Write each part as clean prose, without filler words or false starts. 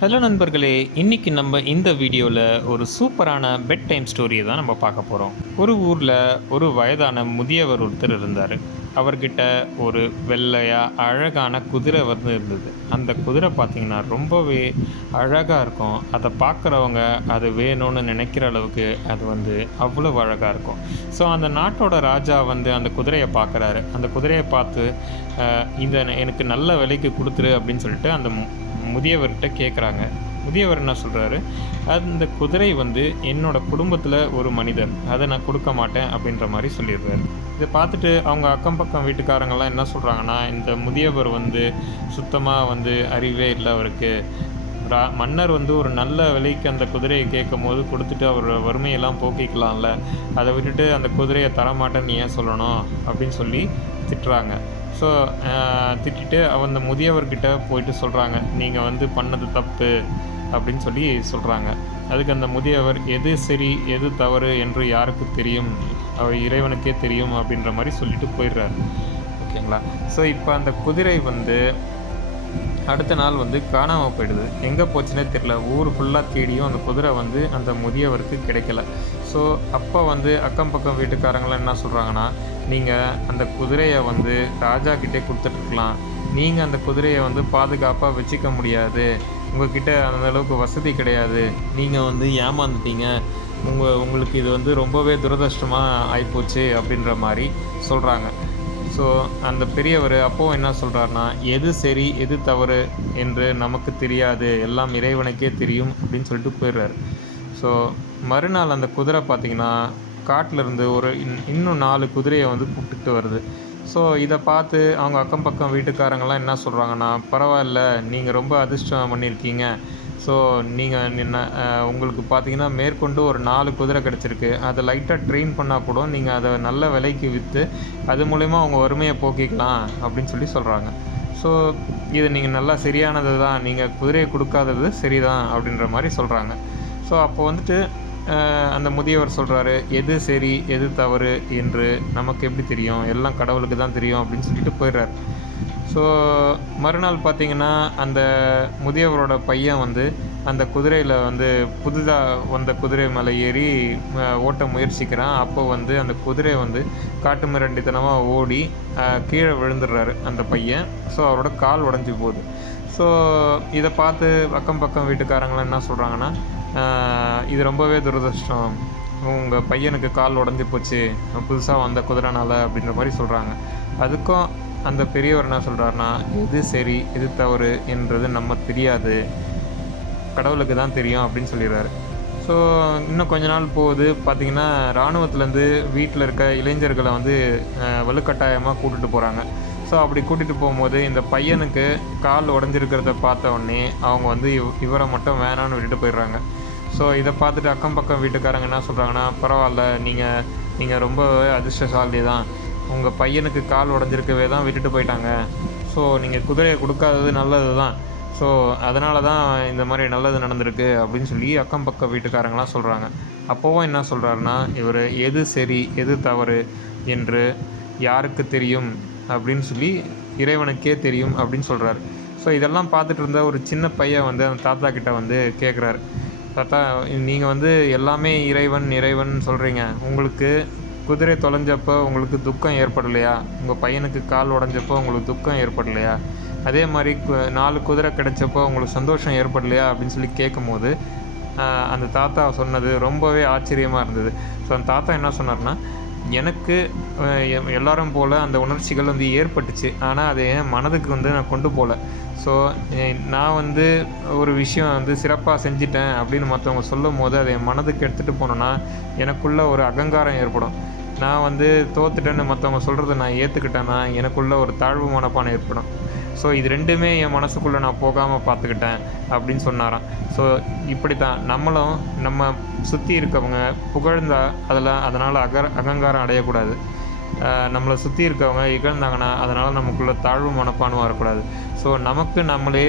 Hello நண்பர்களே, இன்னைக்கு நம்ம இந்த வீடியோவில் ஒரு சூப்பரான பெட் டைம் ஸ்டோரியை தான் நம்ம பார்க்க போகிறோம். ஒரு ஊரில் ஒரு வயதான முதியவர் ஒருத்தர் இருந்தார். அவர்கிட்ட ஒரு வெள்ளையாக அழகான குதிரை இருந்தது. அந்த குதிரை பார்த்திங்கன்னா ரொம்பவே அழகாக இருக்கும். அதை பார்க்குறவங்க அது வேணும்னு நினைக்கிற அளவுக்கு அது அவ்வளோ அழகாக இருக்கும். ஸோ அந்த நாட்டோட ராஜா அந்த குதிரையை பார்க்குறாரு. அந்த குதிரையை பார்த்து இதை எனக்கு நல்ல விலைக்கு கொடுத்துரு அப்படின்னு சொல்லிட்டு அந்த முதியவர்கிட்ட கேட்குறாங்க. முதியவர் என்ன சொல்கிறாரு, அந்த குதிரை என்னோட குடும்பத்தில் ஒரு மனிதர், அதை நான் கொடுக்க மாட்டேன் அப்படின்ற மாதிரி சொல்லிடுறாரு. இதை பார்த்துட்டு அவங்க அக்கம் பக்கம் வீட்டுக்காரங்கெல்லாம் என்ன சொல்கிறாங்கன்னா, இந்த முதியவர் சுத்தமாக அறிவே இல்லை அவருக்கு. மன்னர் ஒரு நல்ல விலைக்கு அந்த குதிரையை கேட்கும் போது கொடுத்துட்டு அவர் வறுமையெல்லாம் போக்கிக்கலாம்ல, அதை விட்டுட்டு அந்த குதிரையை தரமாட்டேன்னு ஏன் சொல்லணும் அப்படின்னு சொல்லி திட்டுறாங்க. ஸோ திட்டிட்டு அந்த முதியவர்கிட்ட போயிட்டு சொல்கிறாங்க, நீங்கள் பண்ணது தப்பு அப்படின்னு சொல்லி சொல்கிறாங்க. அதுக்கு அந்த முதியவர் எது சரி எது தவறு என்று யாருக்கு தெரியும், அவர் இறைவனுக்கே தெரியும் அப்படின்ற மாதிரி சொல்லிட்டு போயிடுறாரு. ஓகேங்களா? ஸோ இப்போ அந்த குதிரை அடுத்த நாள் காணாமல் போயிடுது. எங்கே போச்சுன்னே தெரில. ஊர் ஃபுல்லாக தேடியும் அந்த குதிரை அந்த முதியவருக்கு கிடைக்கல. ஸோ அப்போ அக்கம் பக்கம் வீட்டுக்காரங்களாம் என்ன சொல்கிறாங்கன்னா, நீங்கள் அந்த குதிரையை ராஜாக்கிட்டே கொடுத்துட்ருக்கலாம். நீங்கள் அந்த குதிரையை பாதுகாப்பாக வச்சுக்க முடியாது. உங்கள்கிட்ட அந்தளவுக்கு வசதி கிடையாது. நீங்கள் ஏமாந்துட்டீங்க. உங்களுக்கு இது ரொம்பவே துரதிர்ஷ்டமாக ஆகிப்போச்சு அப்படின்ற மாதிரி சொல்கிறாங்க. ஸோ அந்த பெரியவர் அப்போவும் என்ன சொல்கிறாருன்னா, எது சரி எது தவறு என்று நமக்கு தெரியாது, எல்லாம் இறைவனுக்கே தெரியும் அப்படின்னு சொல்லிட்டு போயிடுறாரு. ஸோ மறுநாள் அந்த குதிரை பார்த்திங்கன்னா காட்டிலேருந்து இன்னும் 4 குதிரையை கூப்பிட்டுட்டு வருது. ஸோ இதை பார்த்து அவங்க அக்கம் பக்கம் வீட்டுக்காரங்களாம் என்ன சொல்கிறாங்கன்னா, பரவாயில்ல, நீங்கள் ரொம்ப அதிர்ஷ்டம் பண்ணியிருக்கீங்க. ஸோ நீங்கள் உங்களுக்கு பார்த்தீங்கன்னா மேற்கொண்டு ஒரு 4 குதிரை கிடச்சிருக்கு. அதை லைட்டாக ட்ரெயின் பண்ணால் கூட நீங்கள் அதை நல்ல விலைக்கு விற்று அது மூலயமா அவங்க வறுமையை போக்கிக்கலாம் அப்படின்னு சொல்லி சொல்கிறாங்க. ஸோ இது நீங்கள் நல்லா சரியானது தான், நீங்கள் குதிரையை கொடுக்காதது சரிதான் அப்படின்ற மாதிரி சொல்கிறாங்க. ஸோ அப்போ அந்த முதியவர் சொல்கிறாரு, எது சரி எது தவறு என்று நமக்கு எப்படி தெரியும், எல்லாம் கடவுளுக்கு தான் தெரியும் அப்படின்னு சொல்லிட்டு போயிடுறாரு. ஸோ மறுநாள் பார்த்திங்கன்னா அந்த முதியவரோட பையன் அந்த குதிரையில் புதுதாக வந்த குதிரை மேலே ஏறி ஓட்ட முயற்சிக்கிறான். அப்போ அந்த குதிரை காட்டு மிராண்டித்தனமாக ஓடி கீழே விழுந்துடுறாரு அந்த பையன். ஸோ அவரோட கால் உடஞ்சி போகுது. ஸோ இதை பார்த்து அக்கம் பக்கம் வீட்டுக்காரங்களாம் என்ன சொல்கிறாங்கன்னா, இது ரொம்பவே துரதிர்ஷ்டம், உங்கள் பையனுக்கு கால் உடஞ்சி போச்சு புதுசாக வந்த குதிரைனால அப்படின்ற மாதிரி சொல்கிறாங்க. அதுக்கும் அந்த பெரியவர் என்ன சொல்கிறாருன்னா, எது சரி எது தவறு என்றது நம்ம தெரியாது, கடவுளுக்கு தான் தெரியும் அப்படின்னு சொல்லிடுறாரு. ஸோ இன்னும் கொஞ்ச நாள் போகுது. பார்த்திங்கன்னா இராணுவத்துலேருந்து வீட்டில் இருக்க இளைஞர்களை வலுக்கட்டாயமாக கூட்டிகிட்டு போகிறாங்க. ஸோ அப்படி கூட்டிகிட்டு போகும்போது இந்த பையனுக்கு கால் உடஞ்சிருக்கிறத பார்த்த உடனே அவங்க இவரை மட்டும் வேணான்னு விட்டுட்டு போயிடுறாங்க. ஸோ இதை பார்த்துட்டு அக்கம் பக்கம் வீட்டுக்காரங்க என்ன சொல்கிறாங்கன்னா, பரவாயில்ல, நீங்கள் ரொம்பவே அதிர்ஷ்டசாலி தான், உங்கள் பையனுக்கு கால் உடஞ்சிருக்கவே தான் விட்டுட்டு போயிட்டாங்க. ஸோ நீங்கள் குதிரையை கொடுக்காதது நல்லது தான். ஸோ அதனால தான் இந்த மாதிரி நல்லது நடந்திருக்கு அப்படின்னு சொல்லி அக்கம் பக்கம் வீட்டுக்காரங்களாம் சொல்கிறாங்க. அப்போவும் என்ன சொல்கிறாருன்னா, இவர் எது சரி எது தவறு என்று யாருக்கு தெரியும் அப்படின்னு சொல்லி இறைவனுக்கே தெரியும் அப்படின்னு சொல்கிறாரு. ஸோ இதெல்லாம் பார்த்துட்டு இருந்த ஒரு சின்ன பையன் அந்த தாத்தா கிட்ட கேட்குறாரு, தாத்தா, நீங்கள் எல்லாமே இறைவன் சொல்கிறீங்க, உங்களுக்கு குதிரை தொலைஞ்சப்போ உங்களுக்கு துக்கம் ஏற்படலையா, உங்கள் பையனுக்கு கால் உடஞ்சப்போ உங்களுக்கு துக்கம் ஏற்படலையா, அதே மாதிரி 4 குதிரை கிடைச்சப்போ உங்களுக்கு சந்தோஷம் ஏற்படலையா அப்படின்னு சொல்லி கேட்கும்போது அந்த தாத்தா சொன்னது ரொம்பவே ஆச்சரியமாக இருந்தது. ஸோ அந்த தாத்தா என்ன சொன்னார்னா, எனக்கு எல்லாரும் போல் அந்த உணர்ச்சிகள் ஏற்பட்டுச்சு, ஆனால் அதை என் மனதுக்கு நான் கொண்டு போகல. ஸோ நான் ஒரு விஷயம் சிறப்பாக செஞ்சிட்டேன் அப்படின்னு மற்றவங்க சொல்லும் போது அதை என் மனதுக்கு எடுத்துகிட்டு போனோன்னா எனக்குள்ளே ஒரு அகங்காரம் ஏற்படும். நான் தோத்துட்டேன்னு மற்றவங்க சொல்கிறத நான் ஏற்றுக்கிட்டேன்னா எனக்குள்ளே ஒரு தாழ்வு மனப்பானம் ஏற்படும். ஸோ இது ரெண்டுமே என் மனசுக்குள்ளே நான் போகாமல் பார்த்துக்கிட்டேன் அப்படின்னு சொன்னாராம். ஸோ இப்படி தான் நம்மளும் நம்ம சுற்றி இருக்கவங்க புகழ்ந்தா அதனால் அகங்காரம் அடையக்கூடாது. நம்மளை சுற்றி இருக்கவங்க இகழ்ந்தாங்கன்னா அதனால் நமக்குள்ளே தாழ்வு மனப்பானம் வரக்கூடாது. ஸோ நமக்கு நம்மளே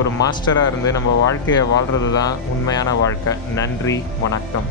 ஒரு மாஸ்டராக இருந்து நம்ம வாழ்க்கையை வாழ்கிறது தான் உண்மையான வாழ்க்கை. நன்றி, வணக்கம்.